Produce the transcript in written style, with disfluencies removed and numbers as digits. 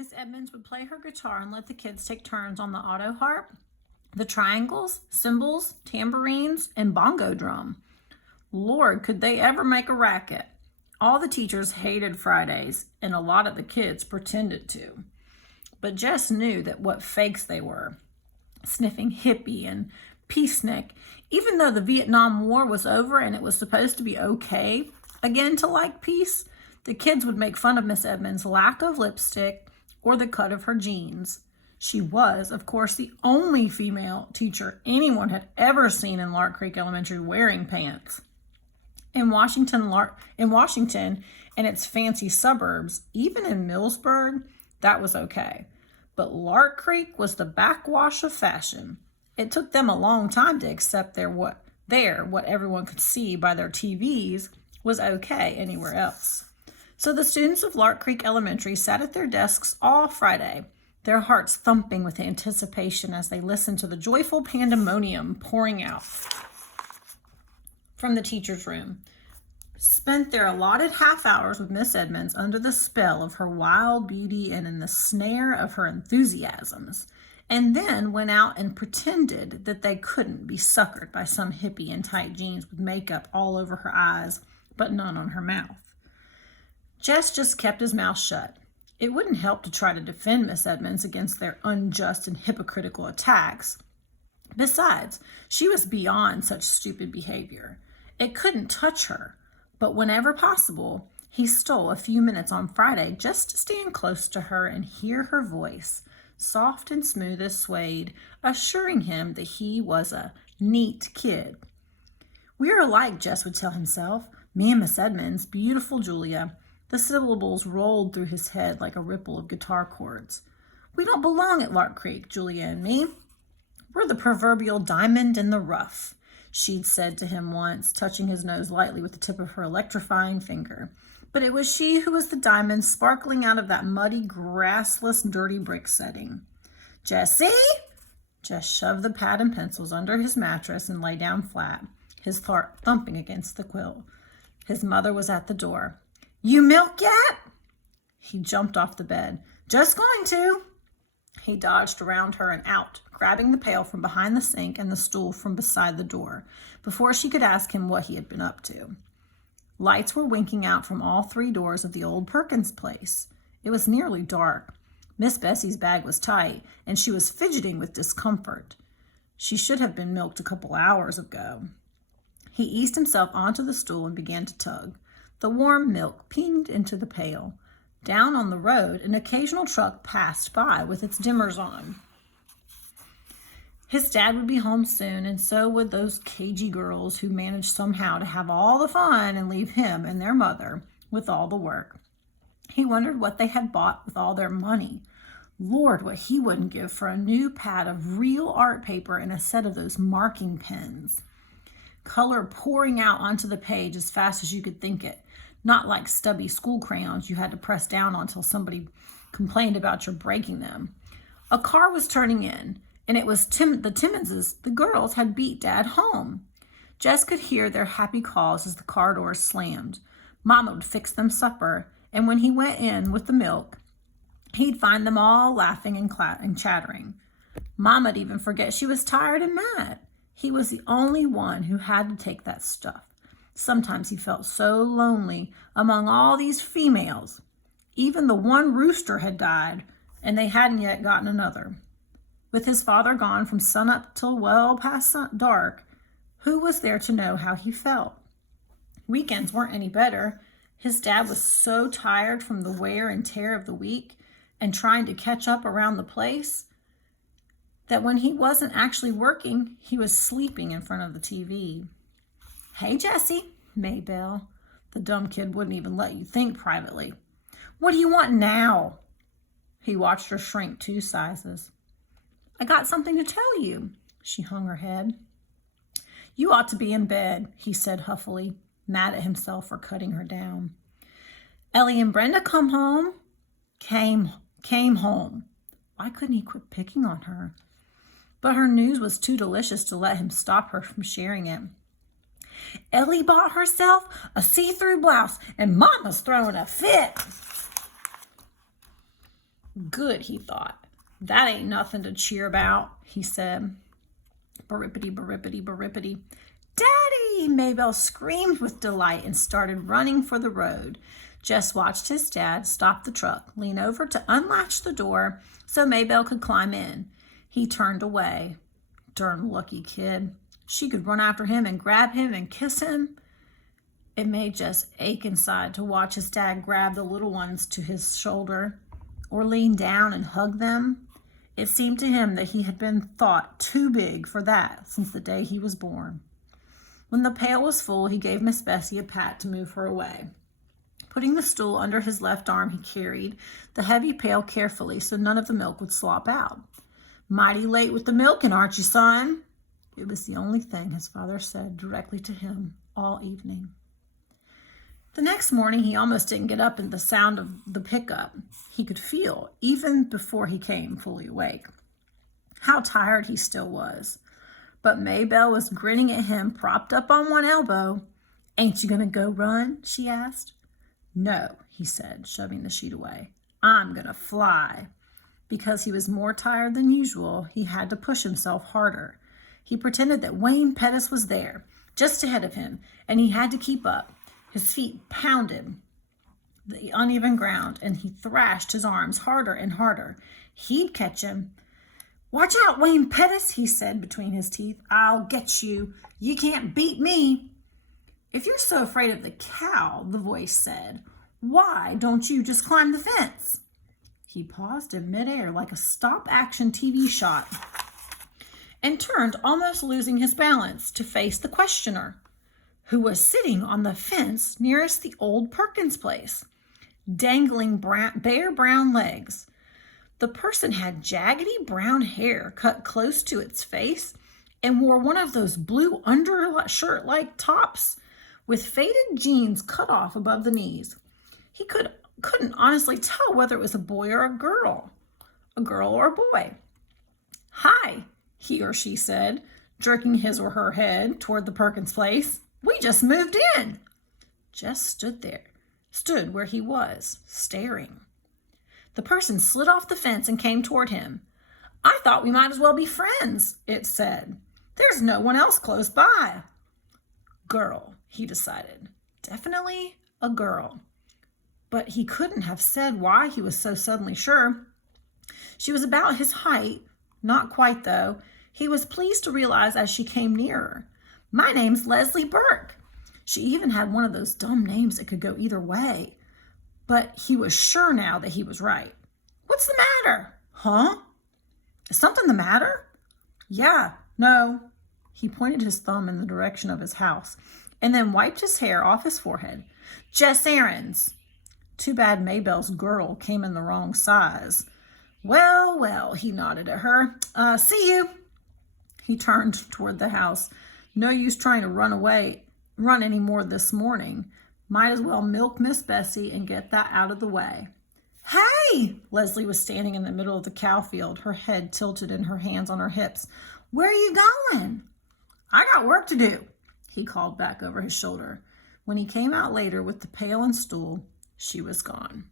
Miss Edmonds would play her guitar and let the kids take turns on the auto harp, the triangles, cymbals, tambourines, and bongo drum. Lord, could they ever make a racket? All the teachers hated Fridays, and a lot of the kids pretended to. But Jess knew that what fakes they were, sniffing hippie and peacenik. Even though the Vietnam War was over and it was supposed to be okay again to like peace, the kids would make fun of Miss Edmonds' lack of lipstick or the cut of her jeans. She was, of course, the only female teacher anyone had ever seen in Lark Creek Elementary wearing pants. In Washington and its fancy suburbs, even in Millsburg, that was okay. But Lark Creek was the backwash of fashion. It took them a long time to accept what everyone could see by their TVs was okay anywhere else. So the students of Lark Creek Elementary sat at their desks all Friday, their hearts thumping with anticipation as they listened to the joyful pandemonium pouring out from the teacher's room. Spent their allotted half hours with Miss Edmonds under the spell of her wild beauty and in the snare of her enthusiasms, and then went out and pretended that they couldn't be suckered by some hippie in tight jeans with makeup all over her eyes, but none on her mouth. Jess just kept his mouth shut. It wouldn't help to try to defend Miss Edmonds against their unjust and hypocritical attacks. Besides, she was beyond such stupid behavior. It couldn't touch her, but whenever possible, he stole a few minutes on Friday just to stand close to her and hear her voice, soft and smooth as suede, assuring him that he was a neat kid. "We're alike," Jess would tell himself. "Me and Miss Edmonds, beautiful Julia." The syllables rolled through his head like a ripple of guitar chords. "We don't belong at Lark Creek, Julia and me. We're the proverbial diamond in the rough," she'd said to him once, touching his nose lightly with the tip of her electrifying finger. But it was she who was the diamond sparkling out of that muddy, grassless, dirty brick setting. "Jessie!" Jess shoved the pad and pencils under his mattress and lay down flat, his heart thumping against the quilt. His mother was at the door. "You milk yet?" He jumped off the bed. "Just going to." He dodged around her and out, grabbing the pail from behind the sink and the stool from beside the door, before she could ask him what he had been up to. Lights were winking out from all three doors of the old Perkins place. It was nearly dark. Miss Bessie's bag was tight, and she was fidgeting with discomfort. She should have been milked a couple hours ago. He eased himself onto the stool and began to tug. The warm milk pinged into the pail. Down on the road, an occasional truck passed by with its dimmers on. His dad would be home soon, and so would those cagey girls who managed somehow to have all the fun and leave him and their mother with all the work. He wondered what they had bought with all their money. Lord, what he wouldn't give for a new pad of real art paper and a set of those marking pens. Color pouring out onto the page as fast as you could think it, not like stubby school crayons you had to press down on until somebody complained about your breaking them. A car was turning in, and it was the Timmonses. The girls had beat Dad home. Jess could hear their happy calls as the car doors slammed. Mama would fix them supper, and when he went in with the milk, he'd find them all laughing and chattering. Mama'd even forget she was tired and mad. He was the only one who had to take that stuff. Sometimes he felt so lonely among all these females. Even the one rooster had died, and they hadn't yet gotten another. With his father gone from sunup till well past dark, who was there to know how he felt? Weekends weren't any better. His dad was so tired from the wear and tear of the week and trying to catch up around the place that when he wasn't actually working, he was sleeping in front of the TV. "Hey, Jessie," Maybelle. The dumb kid wouldn't even let you think privately. "What do you want now?" He watched her shrink 2 sizes. "I got something to tell you." She hung her head. "You ought to be in bed," he said huffily, mad at himself for cutting her down. "Ellie and Brenda come home." Came home. Why couldn't he quit picking on her? But her news was too delicious to let him stop her from sharing it. "Ellie bought herself a see-through blouse, and Mama's throwing a fit." Good, he thought. That ain't nothing to cheer about, he said. Barippity, barippity, barippity. Daddy! Maybelle screamed with delight and started running for the road. Jess watched his dad stop the truck, lean over to unlatch the door so Maybelle could climb in. He turned away. Darn lucky kid. She could run after him and grab him and kiss him. It made Jess ache inside to watch his dad grab the little ones to his shoulder or lean down and hug them. It seemed to him that he had been thought too big for that since the day he was born. When the pail was full, he gave Miss Bessie a pat to move her away. Putting the stool under his left arm, he carried the heavy pail carefully so none of the milk would slop out. Mighty late with the milking, aren't you, son? It was the only thing his father said directly to him all evening. The next morning, he almost didn't get up at the sound of the pickup. He could feel, even before he came fully awake, how tired he still was. But Maybelle was grinning at him, propped up on one elbow. Ain't you gonna go run? She asked. No, he said, shoving the sheet away. I'm gonna fly. Because he was more tired than usual, he had to push himself harder. He pretended that Wayne Pettis was there, just ahead of him, and he had to keep up. His feet pounded the uneven ground, and he thrashed his arms harder and harder. He'd catch him. Watch out, Wayne Pettis, he said between his teeth. I'll get you. You can't beat me. If you're so afraid of the cow, the voice said, why don't you just climb the fence? He paused in midair like a stop-action TV shot and turned, almost losing his balance, to face the questioner, who was sitting on the fence nearest the old Perkins place, dangling bare brown legs. The person had jaggedy brown hair cut close to its face and wore one of those blue undershirt-like tops with faded jeans cut off above the knees. He couldn't honestly tell whether it was a boy or a girl or a boy. Hi, he or she said, jerking his or her head toward the Perkins place. We just moved in. Jess stood where he was, staring. The person slid off the fence and came toward him. I thought we might as well be friends, it said. There's no one else close by. Girl, he decided. Definitely a girl. But he couldn't have said why he was so suddenly sure. She was about his height. Not quite, though. He was pleased to realize as she came nearer. My name's Leslie Burke. She even had one of those dumb names that could go either way. But he was sure now that he was right. What's the matter? Huh? Is something the matter? Yeah, no. He pointed his thumb in the direction of his house and then wiped his hair off his forehead. Jess errands. Too bad Maybelle's girl came in the wrong size. Well, well, he nodded at her. See you. He turned toward the house. No use trying to run any more this morning. Might as well milk Miss Bessie and get that out of the way. Hey! Leslie was standing in the middle of the cow field, her head tilted and her hands on her hips. Where are you going? I got work to do, he called back over his shoulder. When he came out later with the pail and stool, she was gone.